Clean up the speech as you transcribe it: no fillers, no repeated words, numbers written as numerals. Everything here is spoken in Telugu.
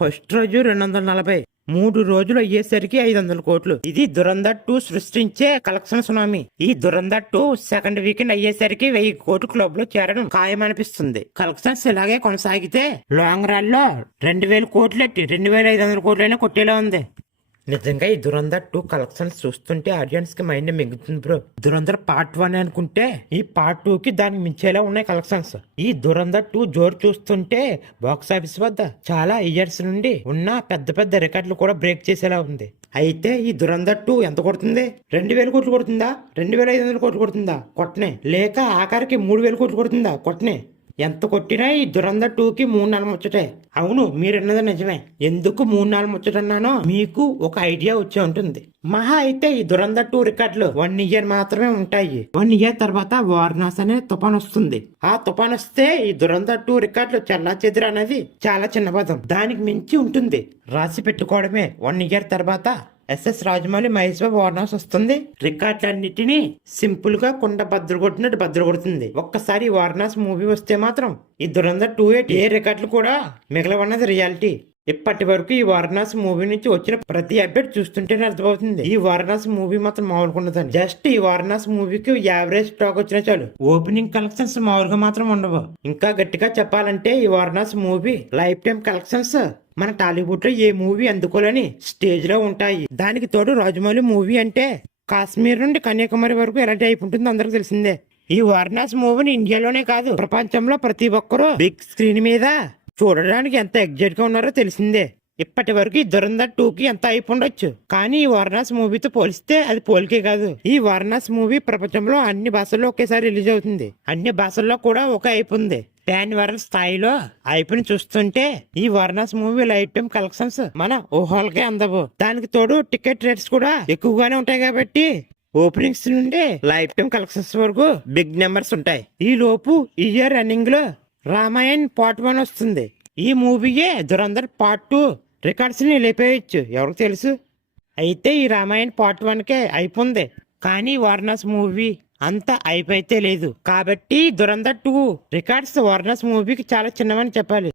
ఫస్ట్ రోజు 240, 3 రోజులు అయ్యేసరికి 500 కోట్లు. ఇది దురంధర్ 2 సృష్టించే కలెక్షన్ సునామీ. ఈ దురంధర్ 2 సెకండ్ వీకెండ్ అయ్యేసరికి 1000 కోట్లు క్లబ్ లో చేరడం ఖాయమనిపిస్తుంది. కలెక్షన్స్ ఇలాగే కొనసాగితే లాంగ్ రన్ లో 2000 కోట్లు 2500 కోట్లైనా కొట్టేలా ఉంది. నిజంగా ఈ దురంధర్ 2 కలెక్షన్స్ చూస్తుంటే ఆడియన్స్ కి మైండ్ మిగులుతుంది బ్రో. దురంధర్ పార్ట్ 1 అనుకుంటే ఈ పార్ట్ 2 కి దానికి మించేలా ఉన్నాయి కలెక్షన్స్. ఈ దురంధర్ 2 జోరు చూస్తుంటే బాక్స్ ఆఫీస్ వద్ద చాలా ఇయర్స్ నుండి ఉన్న పెద్ద రికార్డులు కూడా బ్రేక్ చేసేలా ఉంది. అయితే ఈ దురంధర్ 2 ఎంత కొడుతుంది? 2000 కోట్లు కొడుతుందా? 2500 కోట్లు కొడుతుందా? కొట్టనే. లేక ఆఖరికి 3000 కోట్లు కొడుతుందా? కొట్టనే. ఎంత కొట్టినా ఈ దురంధర్ 2కి 3 నెలలు ముచ్చటే. అవును, మీరన్నది నిజమే. ఎందుకు 3 నెలలు ముచ్చటన్నానో మీకు ఒక ఐడియా వచ్చే ఉంటుంది. మహా అయితే ఈ దురంధర్ 2 రికార్డులు 1 ఇయర్ మాత్రమే ఉంటాయి. 1 ఇయర్ తర్వాత వారణాసి అనే తుఫాన్ వస్తుంది. ఆ తుఫాన్ వస్తే ఈ దురంధర్ 2 రికార్డులు చెల్లాచెదురు అనేది చాలా చిన్న పదం. దానికి మించి ఉంటుంది. రాసి పెట్టుకోవడమే. 1 ఇయర్ తర్వాత ఎస్ఎస్ రాజమౌళి, మహేష్ బాబు వారణాసి వస్తుంది. రికార్డులన్నిటినీ సింపుల్ గా కుండ బద్దలు కొట్టినట్టు బద్దలు కొడుతుంది. ఒక్కసారి వారణాసి మూవీ వస్తే మాత్రం ఈ దురంధర్ 2 ఏ రికార్డులు కూడా మిగలవన్నది రియాలిటీ. ఇప్పటి వరకు ఈ వారణాసి మూవీ నుంచి వచ్చిన ప్రతి అప్డేట్ చూస్తుంటేనే అర్థమవుతుంది. ఈ వారణాసి మూవీ మాత్రం మామూలుగా ఉండదని. జస్ట్ ఈ వారణాసి మూవీకి యావరేజ్ టాక్ వచ్చినా చాలు. ఓపెనింగ్ కలెక్షన్స్ మామూలుగా మాత్రం ఉండవు. ఇంకా గట్టిగా చెప్పాలంటే ఈ Varanasi movie life time collections మన టాలీవుడ్ లో ఏ మూవీ అందుకోలేని స్టేజ్ లో ఉంటాయి. దానికి తోడు రాజమౌళి మూవీ అంటే కాశ్మీర్ నుండి కన్యాకుమారి వరకు ఎలాంటి అయిపు ఉంటుందో అందరికి తెలిసిందే. ఈ వారణాసి మూవీని ఇండియాలోనే కాదు ప్రపంచంలో ప్రతి ఒక్కరూ బిగ్ స్క్రీన్ మీద చూడడానికి ఎంత ఎగ్జైట్ గా ఉన్నారో తెలిసిందే. ఇప్పటి వరకు ఈ దురంధర్ 2కి ఎంత అయిపు ఉండొచ్చు, కానీ ఈ వారణాసి మూవీతో పోలిస్తే అది పోలికే కాదు. ఈ వారణాసి మూవీ ప్రపంచంలో అన్ని భాషల్లో ఒకేసారి రిలీజ్ అవుతుంది. అన్ని భాషల్లో కూడా ఒక అయిపు ఉంది. 10 వరల్డ్ స్థాయిలో అయిపోయి చూస్తుంటే ఈ Varanasi movie life time collections మన ఊహలకే అందవు. దానికి తోడు టికెట్ రేట్స్ కూడా ఎక్కువగానే ఉంటాయి కాబట్టి ఓపెనింగ్స్ నుండి లైఫ్ టైం కలెక్షన్స్ వరకు బిగ్ నెంబర్స్ ఉంటాయి. ఈ లోపు ఈ ఇయర్ రన్నింగ్ లో రామాయణ్ పార్ట్ 1 వస్తుంది. ఈ మూవీయే దురంధర్ పార్ట్ 2 రికార్డ్స్ ని లేపేయచ్చు, ఎవరికి తెలుసు. అయితే ఈ రామాయణ్ పార్ట్ 1కే అయిపోయింది, కానీ వారణాసి మూవీ అంత అయిపోయితే లేదు. కాబట్టి దురంధర్ 2 రికార్డ్స్ వారణాసి మూవీకి చాలా చిన్నవని చెప్పాలి.